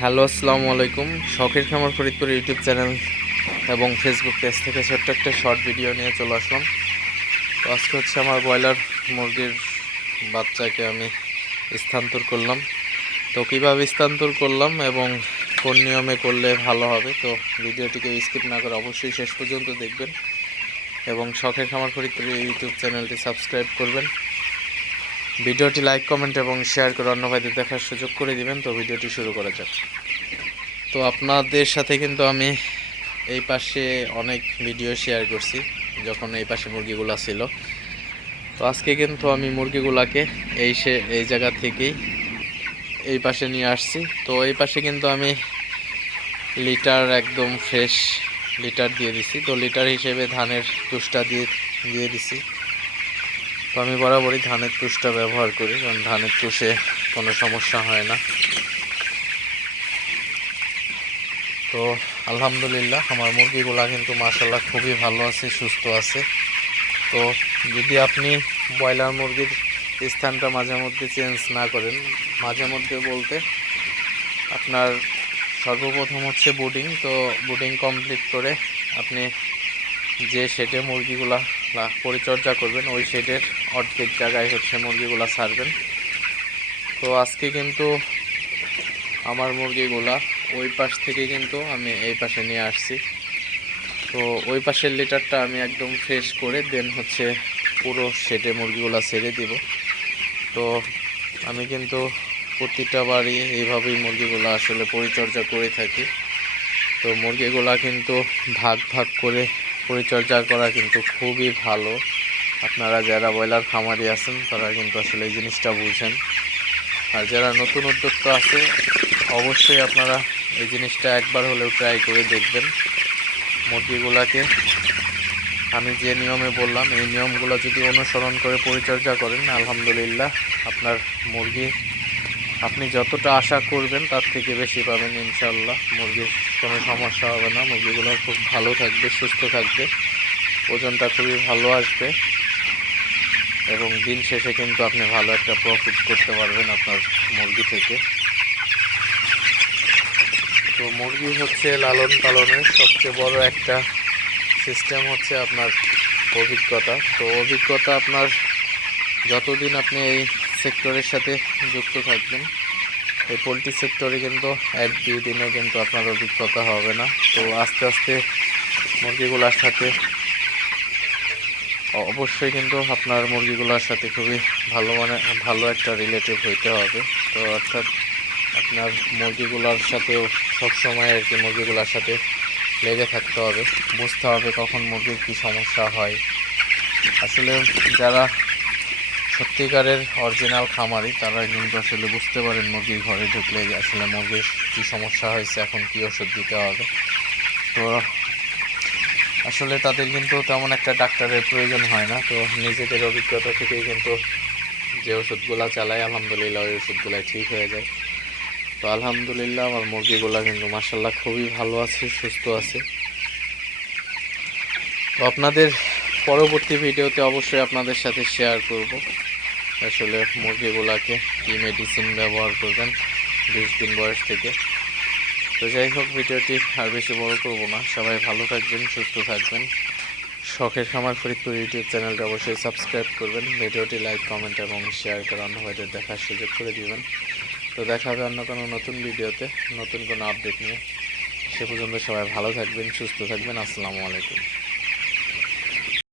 Hello, আসসালামু আলাইকুম। শখের খামার ফরিদপুর ইউটিউব চ্যানেল এবং ফেসবুক পেজ থেকে ছোট্ট একটা শর্ট ভিডিও নিয়ে চলে আসলাম। তো আজকে হচ্ছে আমার ব্রয়লার মুরগির বাচ্চাকে আমি স্থানান্তর করলাম। তো কীভাবে স্থানান্তর করলাম এবং কোন নিয়মে করলে ভালো হবে, তো ভিডিওটিকে স্কিপ না করে অবশ্যই শেষ পর্যন্ত দেখবেন। এবং শখের খামার ফরিদপুর ইউটিউব চ্যানেলটি সাবস্ক্রাইব করবেন। ভিডিওটি লাইক, কমেন্ট এবং শেয়ার করে অন্য ভাইদের দেখার সুযোগ করে দিবেন। তো ভিডিওটি শুরু করা যাক। তো আপনাদের সাথে কিন্তু আমি এই পাশে অনেক ভিডিও শেয়ার করছি, যখন এই পাশে মুরগিগুলো ছিল। তো আজকে কিন্তু আমি মুরগিগুলাকে এই সে, এই জায়গা থেকেই এই পাশে নিয়ে আসছি। তো এই পাশে কিন্তু আমি লিটার একদম ফ্রেশ লিটার দিয়ে দিছি। তো লিটার হিসেবে ধানের তুষটা দিয়ে দিয়ে দিছি। তো আমি বরাবরই ধানের তুষটা ব্যবহার করি, কারণ ধানের তুষে কোনো সমস্যা হয় না। তো আলহামদুলিল্লাহ, আমার মুরগিগুলা কিন্তু মাসাল্লাহ খুবই ভালো আছে, সুস্থ আছে। তো যদি আপনি ব্রয়লার মুরগির স্থানটা মাঝে মধ্যে চেঞ্জ না করেন, মাঝে মধ্যে বলতে আপনার সর্বপ্রথম হচ্ছে বুডিং। তো বুডিং কমপ্লিট করে আপনি যে শেডে মুরগিগুলা পরিচর্যা করবেন, ওই শেডের অর্ধেক জায়গায় হচ্ছে মুরগিগুলা ছাড়বেন তো আজকে কিন্তু আমার মুরগিগুলা ওই পাশ থেকে কিন্তু আমি এই পাশে নিয়ে আসছি। তো ওই পাশের লিটারটা আমি একদম ফ্রেশ করে দেন হচ্ছে পুরো শেডে মুরগিগুলা ছেড়ে দিব। তো আমি কিন্তু প্রতিটা বাড়ি এইভাবেই মুরগিগুলো আসলে পরিচর্যা করে থাকি। তো মুরগিগুলা কিন্তু ভাগ ভাগ করে পরিচর্যা করা কিন্তু খুবই ভালো। আপনারা যারা ব্রয়লার খামারি আছেন, তারা কিন্তু আসলে এই জিনিসটা বুঝেন। আর যারা নতুন উদ্যোক্তা আছে, অবশ্যই আপনারা এই জিনিসটা একবার হলেও ট্রাই করে দেখবেন। মুরগিগুলাকে আমি যে নিয়মে বললাম, এই নিয়মগুলো যদি অনুসরণ করে পরিচর্যা করেন, আলহামদুলিল্লাহ আপনার মুরগি আপনি যতটা আশা করবেন, তার থেকে বেশি পাবেন ইনশাল্লাহ মুরগির কোনো সমস্যা হবে না। মুরগিগুলো খুব ভালো থাকবে, সুস্থ থাকবে। ওজনটা খুবই ভালো আসবে। এবং দিন শেষে কিন্তু আপনি ভালো একটা প্রফিট করতে পারবেন আপনার মুরগি থেকে। তো মুরগি হচ্ছে লালন পালনের সবচেয়ে বড় একটা সিস্টেম হচ্ছে আপনার অভিজ্ঞতা। তো অভিজ্ঞতা আপনার, যতদিন আপনি এই সেক্টরের সাথে যুক্ত থাকবেন। এই পোলট্রি সেক্টরে কিন্তু এক দুই দিনে কিন্তু আপনার অভিজ্ঞতা হবে না। তো আস্তে আস্তে মুরগিগুলোর সাথে অবশ্যই কিন্তু আপনার মুরগিগুলোর সাথে খুবই ভালো মানে ভালো একটা রিলেটিভ হইতে হবে। তো অর্থাৎ আপনার মুরগিগুলোর সাথেও সবসময় আর কি মুরগিগুলোর সাথে লেগে থাকতে হবে। বুঝতে হবে কখন মুরগির কী সমস্যা হয়। আসলে যারা সত্যিকারের অরিজিনাল খামারি তারা কিন্তু আসলে বুঝতে পারেন মুরগির ঘরে ঢুকলে আসলে মুরগির কী সমস্যা হয়েছে, এখন কী ওষুধ দিতে হবে। তো আসলে তাদের কিন্তু তেমন একটা ডাক্তারের প্রয়োজন হয় না, তো নিজেদের অভিজ্ঞতা থেকেই কিন্তু যে ওষুধগুলা চালায়, আলহামদুলিল্লাহ ওই ওষুধগুলাই ঠিক হয়ে যায়। তো আলহামদুলিল্লাহ আমার মুরগিগুলা কিন্তু মাসাল্লাহ খুবই ভালো আছে, সুস্থ আছে। তো আপনাদের পরবর্তী ভিডিওতে অবশ্যই আপনাদের সাথে শেয়ার করব। আসলে মুরগিগুলাকে কী মেডিসিন ব্যবহার করবেন বিশ দিন বয়স থেকে? তো যাই হোক, ভিডিওটি আর বেশি বড় করব না। সবাই ভালো থাকবেন, সুস্থ থাকবেন। শখের খামার ফরিদপুর ইউটিউব চ্যানেলটা অবশ্যই সাবস্ক্রাইব করবেন। ভিডিওটি লাইক কমেন্ট এবং শেয়ার করে ভাইদের দেখার সুযোগ করে দিবেন। তো দেখা হবে অন্য কোনো নতুন ভিডিওতে, নতুন কোনো আপডেট নিয়ে। সে পর্যন্ত সবাই ভালো থাকবেন, সুস্থ থাকবেন। আসসালামু আলাইকুম।